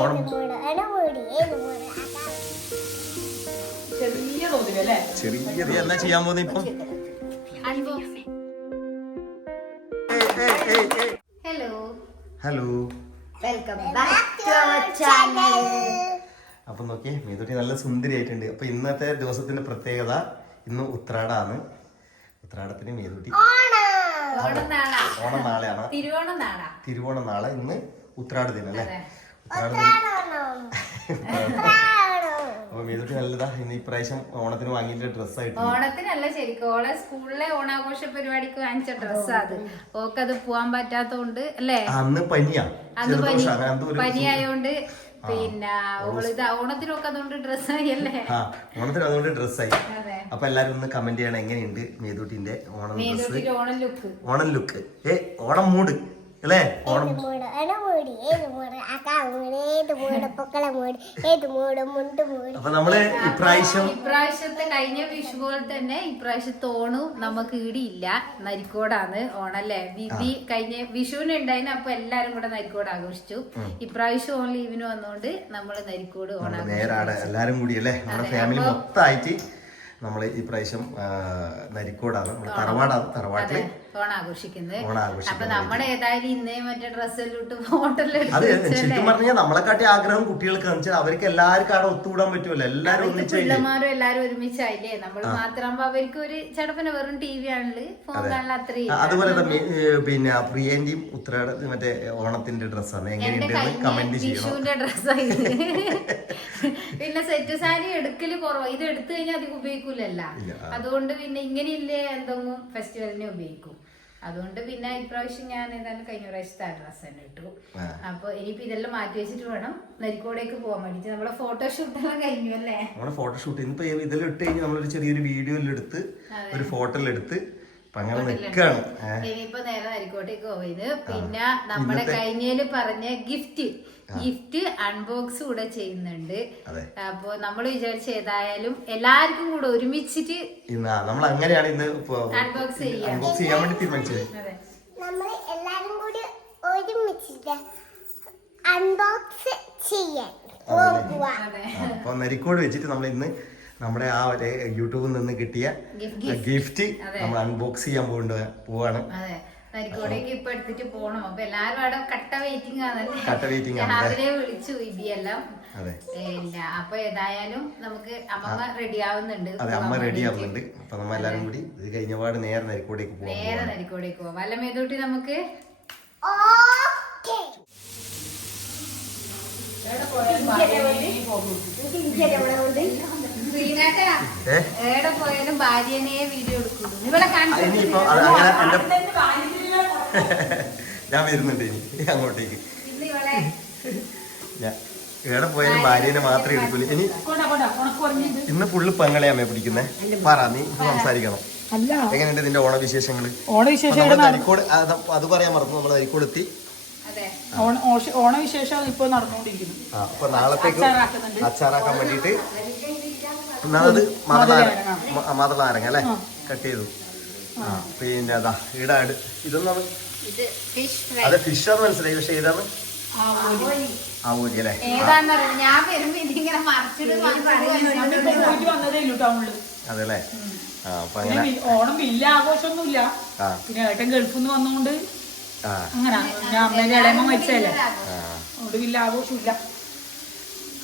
ഓണം. ചെറിയ എന്നാ ചെയ്യാൻ പോകുന്നത് ഇപ്പം? Hello hello welcome back to our channel അപ്പൊ നോക്കിയേ മേതുട്ടി നല്ല സുന്ദരിയായിട്ടുണ്ട്. അപ്പൊ ഇന്നത്തെ ദിവസത്തിന്റെ പ്രത്യേകത ഇന്ന് ഉത്രാടാണ്. ഉത്രാടത്തിന് മേതുട്ടി ഓണം. നാളാ. ഓണം നാളെയാണ്. തിരുവോണം നാളാ. ഇന്ന് ഉത്രാട ദിനം അല്ലേ? അപ്പൊ മേതുട്ടി നല്ലതാ ഇന്ന് ഇപ്രാവശ്യം ഓണത്തിന് വാങ്ങിയിട്ട് ഡ്രസ്സായിട്ട്. ഓണത്തിനല്ല ശരിക്കും ഓളെ സ്കൂളിലെ ഓണാഘോഷ പരിപാടിക്ക് വാങ്ങിച്ച ഡ്രസ്സാ അത്. ഓക്കത് പോവാൻ പറ്റാത്തോണ്ട് അല്ലേ? അന്ന് പനിയാ. അന്ന് പനി പനിയായോണ്ട് പിന്നെ ഓണത്തിനൊക്കെ അതുകൊണ്ട് ഡ്രസ്സായി അല്ലേ? ഓണത്തിന് അതുകൊണ്ട് ഡ്രസ്സായി. അതെ. അപ്പൊ എല്ലാരും ഒന്ന് കമന്റ് ചെയ്യണം എങ്ങനെയുണ്ട് മേതുട്ടിന്റെ Onam dress Onam look. Onam look. ഏ ഓണം മൂഡ്. അല്ലേ? ഓണം. അപ്പൊ നമ്മൾ ഇപ്രാവശ്യം ഇപ്രാവശ്യത്തെ കഴിഞ്ഞ വിഷു പോലെ തന്നെ ഇപ്രാവശ്യത്തെ തോണു നമുക്ക് ഈടിയില്ല. നരിക്കോടാണ് ഓണല്ലേ? വിധി കഴിഞ്ഞ വിഷുവിന് ഉണ്ടായിരുന്നു അപ്പൊ എല്ലാരും കൂടെ നരിക്കോട് ആഘോഷിച്ചു. ഇപ്രാവശ്യം ഓൺ ലീവിന് വന്നോണ്ട് നമ്മൾ നരിക്കോട് ഓണാ നമ്മൾ നേരാടെ എല്ലാരും കൂടി അല്ലേ? നമ്മുടെ ഫാമിലി മൊത്തമായിട്ട് നമ്മൾ ഇപ്രാവശ്യം നരിക്കോടാണ്. നമ്മുടെ തറവാടാണ് തറവാട്ടിൽ. ഓണം ആഘോഷിക്കുന്നത് ഓണം ആഘോഷിക്കാൻ അപ്പൊ നമ്മുടെ ഏതായാലും ഇന്നേ മറ്റേ ഡ്രസ്സെല്ലാം ഹോട്ടലിൽ അത് ശരിക്കും പറഞ്ഞാൽ നമ്മളെക്കാട്ടി ആഗ്രഹം കുട്ടികൾക്ക് വെച്ചാൽ അവർക്ക് എല്ലാവർക്കും അവിടെ ഒത്തുകൂടാൻ പറ്റുമല്ലോ. എല്ലാരും ഒന്നിച്ച് പിള്ളമാരും എല്ലാരും ഒരുമിച്ചായില്ലേ? നമ്മൾ മാത്രമാകുമ്പോ അവർക്ക് ഒരു ചടപ്പന വെറും ടി വി ആണല്ലോ ഫോൺ കാണാൻ അത്രയും അതുപോലെ തന്നെ പിന്നെ പ്രിയന്റെയും ഉത്തരയുടെ മറ്റേ ഓണത്തിന്റെ ഡ്രസ്സാണ് എങ്ങനെയുണ്ട് കമന്റ് വിഷുവിന്റെ ഡ്രസ്സായി പിന്നെ സെറ്റ് സാരി എടുക്കൽ കുറവ്. ഇത് എടുത്തു കഴിഞ്ഞാൽ അധികം ഉപയോഗിക്കൂലല്ല. അതുകൊണ്ട് പിന്നെ ഇങ്ങനെയില്ലേ എന്തെങ്കിലും ഫെസ്റ്റിവലിനെ ഉപയോഗിക്കും. അതുകൊണ്ട് പിന്നെ ഇപ്രാവശ്യം ഞാൻ ഏതായാലും കഴിഞ്ഞ പ്രാവശ്യത്തെ ആ ഡ്രസ്സ് തന്നെ ഇട്ടു. അപ്പൊ ഇനിയിപ്പോ ഇതെല്ലാം മാറ്റി വെച്ചിട്ട് വേണം നരിക്കോടേക്ക് പോകാൻ വേണ്ടിട്ട്. നമ്മളെ ഫോട്ടോഷൂട്ട് എല്ലാം കഴിഞ്ഞു അല്ലേ? നമ്മുടെ ഫോട്ടോഷൂട്ട് ഇന്നിപ്പോ ഇതിൽ ഇട്ട് കഴിഞ്ഞാൽ നമ്മളൊരു ചെറിയൊരു വീഡിയോയിലെടുത്ത് ഒരു ഫോട്ടോയിലെടുത്ത് അങ്ങനെ നിൽക്കാണ് ഇനിയിപ്പോ നേരെ നരിക്കോട്ടേക്ക് പോയത് പിന്നെ നമ്മളെ കഴിഞ്ഞേൽ പറഞ്ഞ ഗിഫ്റ്റ് ഗിഫ്റ്റ് അൺബോക്സ് കൂടെ ചെയ്യുന്നുണ്ട്. അപ്പൊ നമ്മൾ വിചാരിച്ച ഏതായാലും എല്ലാവർക്കും കൂടെ ഒരുമിച്ചിട്ട് ഇന്ന് നമ്മൾ അങ്ങനെയാണ് ഇന്ന് അൺബോക്സ് ചെയ്യാം. അൺബോക്സ് ചെയ്യാൻ വേണ്ടി തീരുമാനിച്ചത്. നമ്മൾ എല്ലാരും കൂടി ഒരുമിച്ചിട്ട് അൺബോക്സ് ചെയ്യാൻ അപ്പൊ നരിക്കോട് വെച്ചിട്ട് നമ്മൾ ഇന്ന് നമ്മുടെ ആ ഒരു യൂട്യൂബിൽ നിന്ന് കിട്ടിയ. ഗിഫ്റ്റ് നമ്മൾ അൺബോക്സ് ചെയ്യാൻ പോകേണ്ട പോവാണ്. അതെ. നരിക്കോടേക്ക് ഇപ്പൊ എടുത്തിട്ട് പോണം. അപ്പൊ എല്ലാരും അവിടെ കട്ട വെയിറ്റിംഗ് ആണല്ലേ കട്ട വെയിറ്റിംഗ് ആണ്, രാവിലെ വിളിച്ചു അതെ. ഇല്ല അപ്പൊ ഏതായാലും നമുക്ക് അമ്മ റെഡി ആവുന്നുണ്ട്. അതെ അമ്മ റെഡി. ആവുന്നുണ്ട്. അപ്പൊ നമ്മ എല്ലാരും കൂടി ഇത് കഴിഞ്ഞപാട് നേരെ നരിക്കോടേക്ക് പോകാൻ നേരെ നരിക്കോടേക്ക് പോവാം. വല്ല മേതൂട്ടി നമുക്ക്? എവിടെ പോയാലും ഞാൻ വരുന്നുണ്ട് ഇനി. അങ്ങോട്ടേക്ക്. എവിടെ പോയാലും ഭാര്യനെ മാത്രമേ എടുക്കൂല ഇനി ഇന്ന് ഫുള്ള് പെങ്ങളെയാമേ പിടിക്കുന്നേ. പറ നീ സംസാരിക്കണം. അല്ല. എങ്ങനെയുണ്ട് നിന്റെ ഓണവിശേഷങ്ങൾ അരിക്കോട് അത് അത് പറയാൻ മറന്നു. നമ്മൾ അരിക്കോട് എത്തി അതെ. ഓണ ഓഷ- ഓണവിശേഷം ഇപ്പൊ നടന്നുകൊണ്ടിരിക്കുന്നു. ആ അപ്പൊ നാളത്തേക്ക്. അച്ചാറാക്കാൻ വേണ്ടിട്ട് ഒന്നാമത് മദള നാരങ്ങ അല്ലേ? കട്ട് ചെയ്തു. ആ പിന്നെ അതാ ഈടാട് ഇതൊന്നാണ് ഇത് ഫിഷ് ആണ് അത് ഫിഷാന്ന് മനസ്സിലായി. പക്ഷെ ഏതാണ് അല്ലേ? അതെ ആ അപ്പൊ അങ്ങനെ ഓണം വലിയ ആഘോഷമൊന്നുമില്ല. പിന്നെ ഏട്ടൻ ഗൾഫിൽ നിന്ന് വന്നുകൊണ്ട് ആ. അങ്ങനെ. ഞാൻ അമ്മേന്റെ ഇളയമ്മ മരിച്ചല്ലേ അതുകൊണ്ട് വലിയ ആഘോഷമില്ല.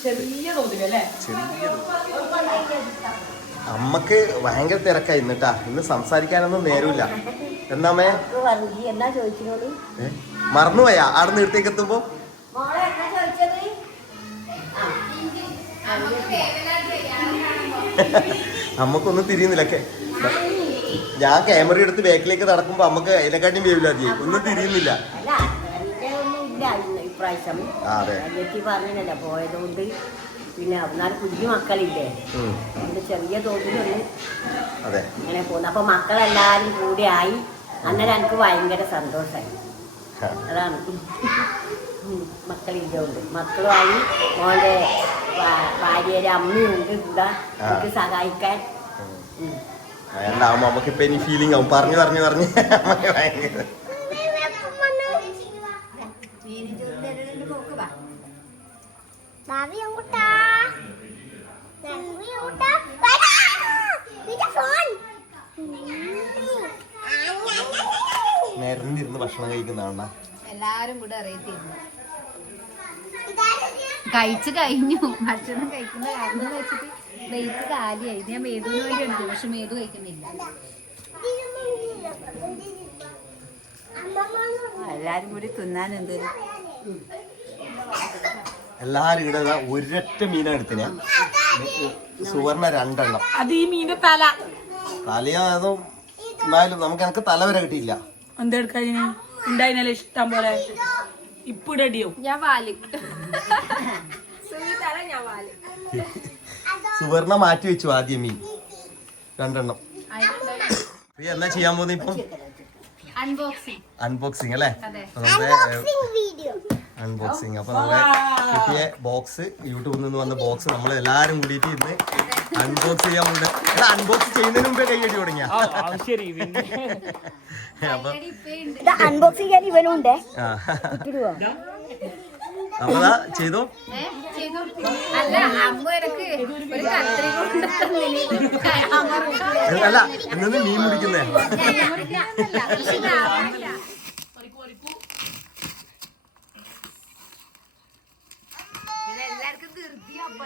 ചെറിയ അമ്മയ്ക്ക് ഭയങ്കര തിരക്കായി ഇന്നിട്ടാ. ഇന്ന് സംസാരിക്കാനൊന്നും നേരമില്ല. എന്നാമേ? മറന്നുപോയാ? ആടെ നിർത്തേക്ക് എത്തുമ്പോ? അമ്മക്കൊന്നും തിരിയുന്നില്ല. ഞാൻ ക്യാമറ എടുത്ത് ബാക്കിലേക്ക് നടക്കുമ്പോ അമ്മയ്ക്ക് അതിനെക്കാട്ടിയും വേവില്ല ഒന്നും തിരിയുന്നില്ല. ഇപ്രാവശ്യം. അനിയത്തി പറഞ്ഞില്ല പോയതുകൊണ്ട്. പിന്നെ എന്നാൽ കുഞ്ഞു മക്കളില്ലേ? അതിന്റെ അതുകൊണ്ട് ചെറിയ അതെ. ഇങ്ങനെ പോകുന്നു അപ്പൊ മക്കളെല്ലാരും കൂടി ആയി. അന്നേരം എനിക്ക് ഭയങ്കര സന്തോഷമായി അതാണ്. മക്കളില്ലോണ്ട്. മക്കളുമായി മോന്റെ ഭാര്യയുടെ അമ്മയുണ്ട് കൂടെ എനിക്ക് സഹായിക്കാൻ. അതുകൊണ്ടാവുമ്പോ നമുക്ക് ഇപ്പൊ ഇനി ഫീലിംഗ് ആവും. പറഞ്ഞു പറഞ്ഞു പറഞ്ഞു. ഭയങ്കര ഭാവി വരാ നിന്റെ ഫോൺ നേരത്തെ ഭക്ഷണം കഴിക്കുന്നതാണ് എല്ലാരും കൂടെ അറിയത്തിരുന്നു കഴിച്ചു കഴിഞ്ഞു. ഭക്ഷണം കഴിക്കുന്ന കാരണം എന്ന് വെച്ചിട്ട് വെയിറ്റ് കാലിയായി ഞാൻ മേതുവിന് വേണ്ടി എടുത്തു പക്ഷെ മേതു കഴിക്കുന്നില്ല. എല്ലാരും കൂടി തിന്നാൻ എന്തൊരു എല്ലാരും ഇവിടെ ഒരൊറ്റ മീനാ എടുത്തിന സുവർണ രണ്ടെണ്ണം. അത് ഈ മീന്റെ തല. തലയാതും എന്നാലും നമുക്ക് എനിക്ക് തല വരെ കിട്ടിയില്ല. ഇഷ്ടം പോലെ? ഇപ്പിടടിയോ ഞാൻ വാലി. സുവർണ മാറ്റി വെച്ചു ആദ്യം മീൻ. രണ്ടെണ്ണം. എന്താ എന്നാ ചെയ്യാൻ പോകുന്ന ഇപ്പം? അൺബോക്സിങ് അൺബോക്സിങ് അല്ലേ? അൺബോക്സിങ് അപ്പൊ നമ്മുടെ കിട്ടിയ ബോക്സ് യൂട്യൂബിൽ നിന്ന് വന്ന ബോക്സ് നമ്മൾ എല്ലാരും കൂടിയിട്ട് ഇന്ന് അൺബോക്സ് ചെയ്യാൻ പോകുന്നത് എടാ അൺബോക്സ് ചെയ്യുന്നതിന് മുമ്പേ കൈയടി തുടങ്ങിയ. അപ്പൊ ചെയ്യാൻ ഉണ്ട്. ദാ ചെയ്തോ. അല്ല അമ്മ മീൻ ഒരു കത്രി കൊണ്ട് തന്നിനി. അമർത്താൻ. അല്ല ഇന്ന് മീൻ മുടിക്കുന്നേ ഞാൻ മുറിക്കാനല്ല, പക്ഷെ ഇതാവണില്ല. ഇതെല്ലാവർക്കും ധൃതിയാ പൊരിക്കാൻ. അപ്പൊ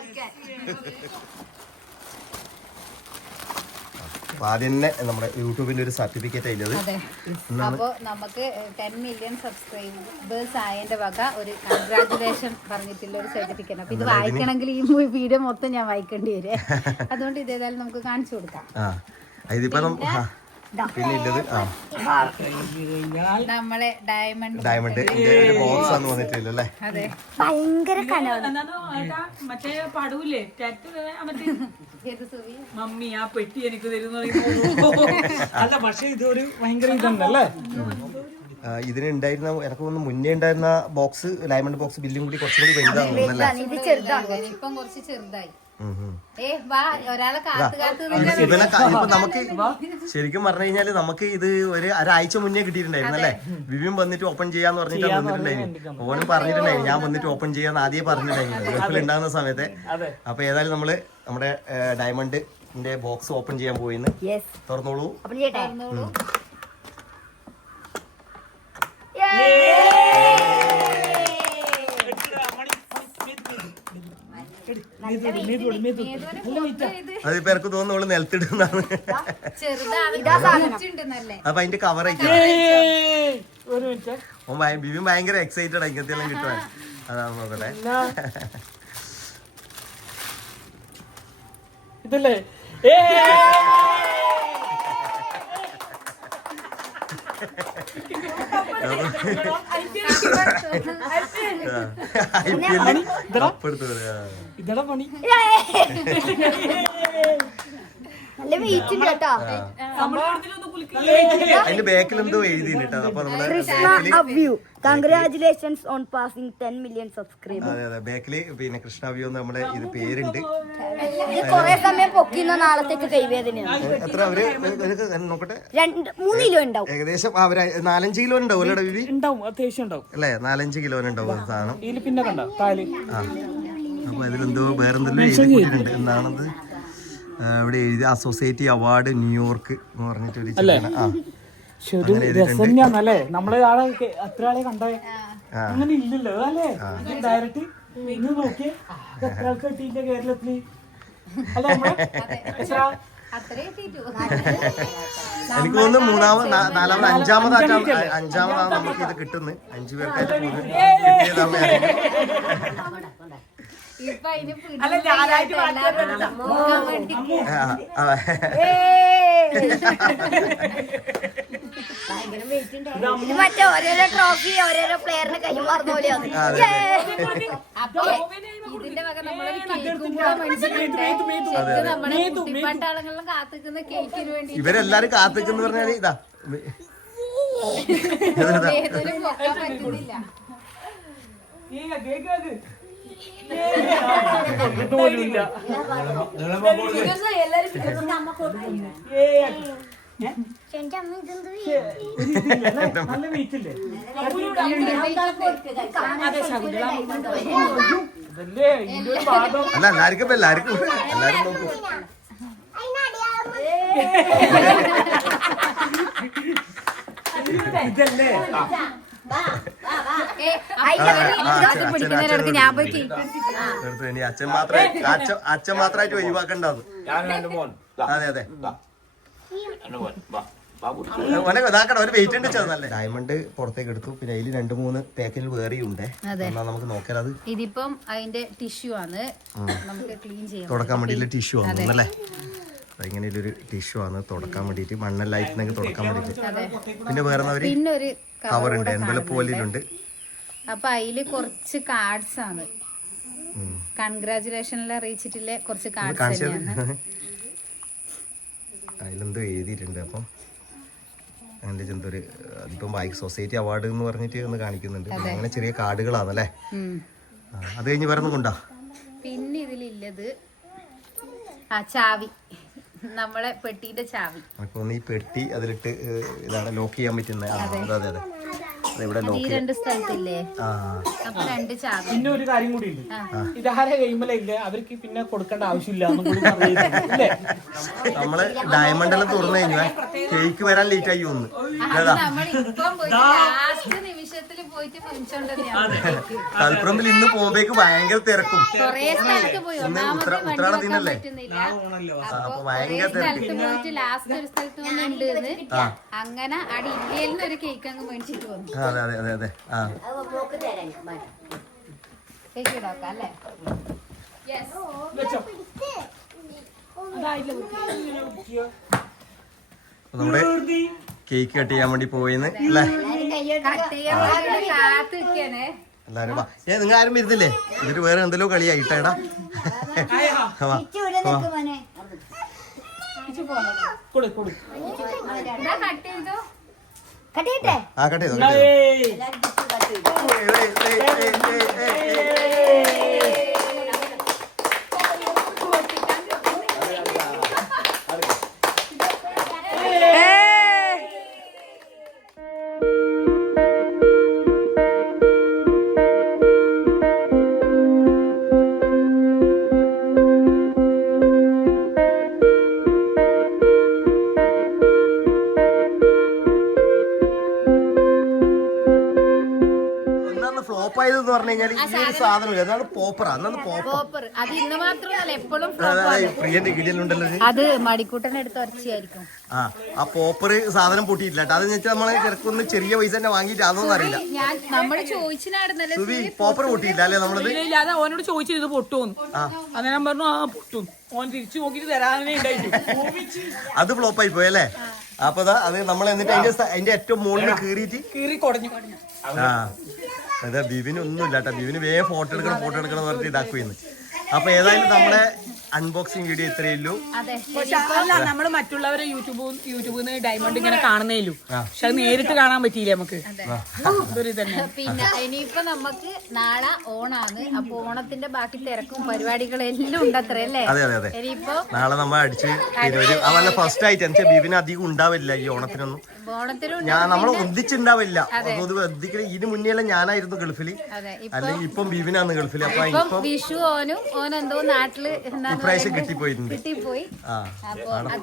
ആദ്യം തന്നെ നമ്മുടെ യൂട്യൂബിന്റെ ഒരു സർട്ടിഫിക്കറ്റ് അതിലത് അപ്പോൾ അപ്പോ നമുക്ക് ടെൻ മില്യൺ സബ്സ്ക്രൈബേഴ്സ് ആയതിന്റെ വക ഒരു കൺഗ്രാറ്റുലേഷൻ പറഞ്ഞിട്ടുള്ള ഒരു സർട്ടിഫിക്കറ്റ് അപ്പൊ ഇത് വായിക്കണമെങ്കിൽ ഈ വീഡിയോ മൊത്തം ഞാൻ വായിക്കേണ്ടി വരും. അതുകൊണ്ട് ഇതേതായാലും നമുക്ക് കാണിച്ചു കൊടുക്കാം. ഇതിപ്പോ. പിന്നെ ഇല്ലത് ആ. നമ്മളെ ഡയമണ്ട് ഡയമണ്ട് ഒരു ബോക്സ് ആണ് വന്നിട്ടില്ലല്ലേ അതെ. ഭയങ്കര മറ്റേ പടൂലേ മമ്മി ആ പെട്ടി എനിക്ക് തരുന്ന അല്ല പക്ഷെ ഇതൊരു ഭയങ്കര ഇതുണ്ടല്ലേ ഇതിന് ഉണ്ടായിരുന്ന എനിക്ക് തോന്നുന്നു മുന്നേ ഉണ്ടായിരുന്ന ബോക്സ് ഡയമണ്ട് ബോക്സ് ബില്ലും കൂടി കുറച്ചുകൂടി വലുതാണ്. കൂടി നമുക്ക് ശരിക്കും പറഞ്ഞു കഴിഞ്ഞാൽ നമുക്ക് ഇത് ഒരു ഒരാഴ്ച മുന്നേ കിട്ടിയിട്ടുണ്ടായിരുന്നു അല്ലേ? വിവിൻ വന്നിട്ട് ഓപ്പൺ ചെയ്യാന്ന് പറഞ്ഞിട്ട് വന്നിട്ടുണ്ടായിരുന്നു. ഓനും പറഞ്ഞിട്ടുണ്ടായിരുന്നു. ഞാൻ വന്നിട്ട് ഓപ്പൺ ചെയ്യാന്ന് ആദ്യം പറഞ്ഞിട്ടുണ്ടായിരുന്നു. ഗൾഫിൽ ഉണ്ടാകുന്ന സമയത്ത്. അപ്പൊ ഏതായാലും നമ്മൾ നമ്മുടെ ഡയമണ്ട് ബോക്സ് ഓപ്പൺ ചെയ്യാൻ പോയിന്ന്. യെസ് തുറന്നോളൂ. അപ്പൊ ചെയ്യട്ടെ? അതിപ്പോ എനിക്ക് തോന്നുന്നു നിലത്തിടുന്നാണ് ചെറുതാണെന്നല്ലേ അപ്പൊ അതിന്റെ കവർ ബിബിൻ ഭയങ്കര എക്സൈറ്റഡ് ഇങ്ങനത്തെ എല്ലാം കിട്ടുവാൻ. അതാണ് നോക്കട്ടെ. ഇതല്ലേ! ഐ പി എല്ലിൽ കപ്പെടുത്തത് ഇതടാ പണി നല്ല വെയിറ്റ് ഉണ്ട് കേട്ടോ അതിന്റെ ബാക്കിൽ എന്തോ എഴുതിയിട്ടാ അപ്പൊ നമ്മുടെ Krishna congratulations on passing ten million subscriber അതെ അതെ. ബാക്കിൽ പിന്നെ കൃഷ്ണവ്യോ നമ്മുടെ ഇത് പേരുണ്ട്. ഇത് കൊറേ സമയം പൊക്കുന്ന നാളത്തേക്ക് കൈവേദനയാണ്. എത്ര അവർ? നോക്കട്ടെ. രണ്ട് മൂന്ന് കിലോ ഉണ്ടാവും. ഏകദേശം അവർ നാലഞ്ച് കിലോ ഉണ്ടാവും അല്ലേ ബിബി? ഉണ്ടാവും അത്യാവശ്യം ഉണ്ടാവും. അല്ലേ? നാലഞ്ച് കിലോ ഉണ്ടാവും സാധനം. ഇതിൽ പിന്നെ കണ്ടോ? താൽ. ആ. അപ്പൊ അതിലെന്തോ വേറെന്തെല്ലാം എഴുതി ആ, ഇവിടെ എഴുതി അസോസിയേറ്റ് അവാർഡ് ന്യൂയോർക്ക് എന്ന് പറഞ്ഞിട്ട് ഒരു ചിത്രം. ആ. ശരി രസം തന്നെയാണല്ലേ നമ്മളെ ആളെ കെ- അത്ര ആളെ കണ്ടേ? അങ്ങനെ ഇല്ലല്ലോ അല്ലേ ഡയറക്റ്റ് ഇന്ന് നോക്കിയേ. ഇത് എത്ര ആൾക്ക് കിട്ടിയില്ല കേരളത്തിൽ? അല്ല എത്ര? എനിക്ക് തോന്നുന്നു മൂന്നാമത് നാലാമത് അഞ്ചാമതായിട്ടാണ് അഞ്ചാമതാണ് നമുക്ക് ഇത് കിട്ടുന്നത് അഞ്ചു പേർക്കായിട്ട് കിട്ടിയതാണ് മറ്റേ ഓരോരോ ട്രോഫി ഓരോരോ പ്ലെയറിന് കൈമാറുന്ന പോലെയാണ് അപ്പൊ ഇതിന്റെ വക നമ്മളൊരു കുട്ടിപ്പാട്ടാളങ്ങളും കാത്തിക്കുന്ന കേക്കിന് വേണ്ടി. ഇവരെല്ലാരും കാത്തിക്കുന്ന പറഞ്ഞാൽ ഇതാ. ഏതൊരു പൊക്കാൻ പറ്റുന്നില്ല. Cake cake. നല്ല അല്ല എല്ലാവർക്കും ഇപ്പൊ എല്ലാവർക്കും എല്ലാരും നോക്കും. ഇതല്ലേ? പിടിക്കുന്നതിനിടയ്ക്ക് ഞാൻ പോയി ഇനി അച്ഛൻ മാത്രമേ അച്ഛൻ അച്ഛൻ മാത്രമായിട്ട് ഒഴിവാക്കണ്ടത് അതെ. അതെ ഡയമണ്ട് പുറത്തേക്ക് എടുത്തു. പിന്നെ അതിൽ രണ്ട് മൂന്ന് പാക്കിൽ വേറെയുണ്ട് നമുക്ക് ഇതിപ്പം അതിന്റെ ടിഷ്യൂ ആണ്. നമുക്ക് ക്ലീൻ ചെയ്യാം. തുടക്കാൻ വേണ്ടിയിട്ടുള്ള ടിഷ്യൂ ആണ് അല്ലേ? ഇങ്ങനെ ഒരു ടിഷ്യൂ ആണ് തുടക്കാൻ വേണ്ടിയിട്ട്. മണ്ണെല്ലായിട്ടുണ്ടെങ്കിൽ തുടക്കാൻ വേണ്ടിയിട്ട്. പിന്നെ വേറെ ഒരു പിന്നെ ഒരു കവർ ഉണ്ട്. എൻവലപ്പ് പോലെയുണ്ട് അപ്പൊ അതിൽ കുറച്ച് കാർഡ്സ് ആണ്. കൺഗ്രാചുലേഷനിൽ അറിയിച്ചിട്ടില്ലേ? കുറച്ച് കാർഡ്സ് തന്നെയാണ്. അതിലെന്തോ എഴുതിയിട്ടുണ്ട്. അപ്പം അതിന്റെ ചെന്തൊരു അതിപ്പം ബൈക്ക് സൊസൈറ്റി അവാർഡ് എന്ന് പറഞ്ഞിട്ട് ഒന്ന് കാണിക്കുന്നുണ്ട്. അങ്ങനെ ചെറിയ കാർഡുകളാണല്ലേ? അത് കഴിഞ്ഞ് വേറെ പിന്നെ ഇതിലില്ലത് ആ ചാവി. നമ്മളെ പെട്ടിന്റെ ചാവി. അപ്പൊ ഈ പെട്ടി അതിലിട്ട് ഇതാണ് ലോക്ക് ചെയ്യാൻ പറ്റുന്ന അതെ അതെ. ഇവിടെ നോക്കി. രണ്ട് സ്ഥലത്തില്ലേ? ആ. അപ്പൊ രണ്ട് പിന്നെ ഒരു കാര്യം കൂടി ഉണ്ട് ഇതാരെ കഴിയുമ്പോഴേ അവർക്ക് പിന്നെ കൊടുക്കേണ്ട ആവശ്യമില്ല എന്നും കൂടി പറയുന്നുണ്ട്. ഇല്ലേ നമ്മൾ ഡയമണ്ട് എല്ലാം തുറന്നു കഴിഞ്ഞാൽ കേക്ക് വരാൻ ലേറ്റ് ആയി ഒന്ന് അത് നമ്മൾ ഇപ്പം പോയി ലാസ്റ്റ് തളിപ്പറമ്പിൽ ഇന്ന് പോകുമ്പോഴേക്ക് ഭയങ്കര തിരക്കും. കൊറേ സ്ഥലത്ത് പോയി. ഇന്ന് ഉത്തര- വണ്ടി ഉത്രാട വെക്കാൻ ദിനല്ലേ? പറ്റുന്നില്ല. ആ, അപ്പൊ ഭയങ്കര തിരക്ക്. അങ്ങനെ അവിടെ ഇല്ലേന്ന് ഒരു കേക്ക് അങ്ങ് മേടിച്ചിട്ട് വന്നു. അതെ അതെ അതെ അതെ. ആ. നമ്മുടെ കേക്ക് കട്ട് ചെയ്യാൻ വേണ്ടി പോയിന്ന് അല്ലേ? എല്ലാരും വാ. ഏ നിങ്ങൾ ആരും വരുന്നില്ലേ? എന്നിട്ട് വേറെ എന്തെല്ലോ കളിയായിട്ടാടാ വാ കൊടു കൊടു. ഇതാ കട്ട് ചെയ്തോ. കട്ടിയിട്ടെ ആ കട്ട് ചെയ്തോ ഒന്നാമത് എന്ന് പറഞ്ഞു കഴിഞ്ഞാൽ ഈ ഒരു സാധനം അതാണ് പോപ്പർ അന്നാണ് പോപ്പർ പോപ്പർ അത് ഇന്ന് മാത്രമല്ല എപ്പോഴും പ്രിയന്റെ കിടിയലുണ്ടല്ലോ ഇത്. അത് മടിക്കൂട്ടൻ എടുത്ത് ഉറച്ചിയായിരിക്കും ആ ആ പോപ്പർ സാധനം പൊട്ടിയിട്ടില്ല കേട്ടോ. അതെന്ന് വെച്ചാൽ നമ്മളെ ചെറുക്കൊന്ന് ചെറിയ പൈസ തന്നെ വാങ്ങിയിട്ട് അതൊന്നും അറിയില്ല. ഞാൻ നമ്മൾ ചോദിച്ചിനാടുന്നല്ലേ സുബി പോപ്പർ പൊട്ടിയില്ല അല്ലേ നമ്മളത്? ഇല്ല, അത് ഓനോട് ചോദിച്ചു ഇത് പൊട്ടുമെന്ന് അന്നേരം പറഞ്ഞു ആ പൊട്ടും. ഓൻ തിരിച്ചു നോക്കിട്ട് തരാനേ ഉണ്ടായിട്ട് അത് ഫ്ലോപ്പ് ആയി അല്ലേ? അപ്പൊ ദാ അത് നമ്മൾ എന്നിട്ട് അതിന്റെ സ- അതിന്റെ ഏറ്റവും മുകളിൽ കീറിയിട്ട് കീറി കൊടഞ്ഞു. ആ. അതെ ബിബിന് ഒന്നും ഇല്ല കേട്ടോ ബിബിന് വേ ഫോട്ടോ എടുക്കണം ഫോട്ടോ എടുക്കണം എന്ന് പറഞ്ഞിട്ട് ഇതാക്കുന്നു അപ്പൊ ഏതായാലും നമ്മുടെ അൺബോക്സിംഗ് വീഡിയോ ഇത്രയേ ഉള്ളൂ. അതെ. പക്ഷെ അല്ല നമ്മൾ മറ്റുള്ളവരെ യൂട്യൂബ് യൂട്യൂബിൽ നിന്ന് ഡയമണ്ട് ഇങ്ങനെ കാണുന്നേലു പക്ഷെ അത് നേരിട്ട് കാണാൻ പറ്റിയില്ല നമുക്ക്? പിന്നെ ഇനിയിപ്പോ നമുക്ക് നാളെ ഓണാണ്. അപ്പൊ ഓണത്തിന്റെ ബാക്കി തിരക്കും പരിപാടികളെല്ലാം ഉണ്ടത്ര അല്ലേ? അതെ അതെ അതെ. ഇനിയിപ്പോ നാളെ നമ്മൾ അടിച്ച് ഫസ്റ്റ് ആയിട്ട് ബിബിന് അധികം ഉണ്ടാവില്ല ഈ ഓണത്തിനൊന്നും. ഓണത്തിനും ഞാൻ നമ്മൾ ഒന്നിച്ചുണ്ടാവില്ല പൊതുവെ ഒന്നിക്കലും ഇതിന് മുന്നേ ഞാനായിരുന്നു ഗൾഫിൽ. അല്ലെങ്കിൽ ഇപ്പം ബിബിനാണ് ഗൾഫിൽ. അപ്പൊ ഇപ്പം വിഷു ഓനും ഓൻ എന്തോ നാട്ടിൽ ഇപ്രാവശ്യം കിട്ടിപ്പോയിട്ടുണ്ട്. കിട്ടിപ്പോയി.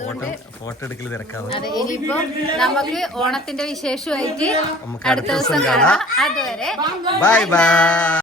ഫോട്ടോ ഫോട്ടോ എടുക്കൽ തിരക്കാതെ ഇനിയിപ്പോ നമുക്ക് ഓണത്തിന്റെ വിശേഷമായിട്ട് അടുത്ത ദിവസം കാണാം. അതുവരെ ബൈ ബൈ.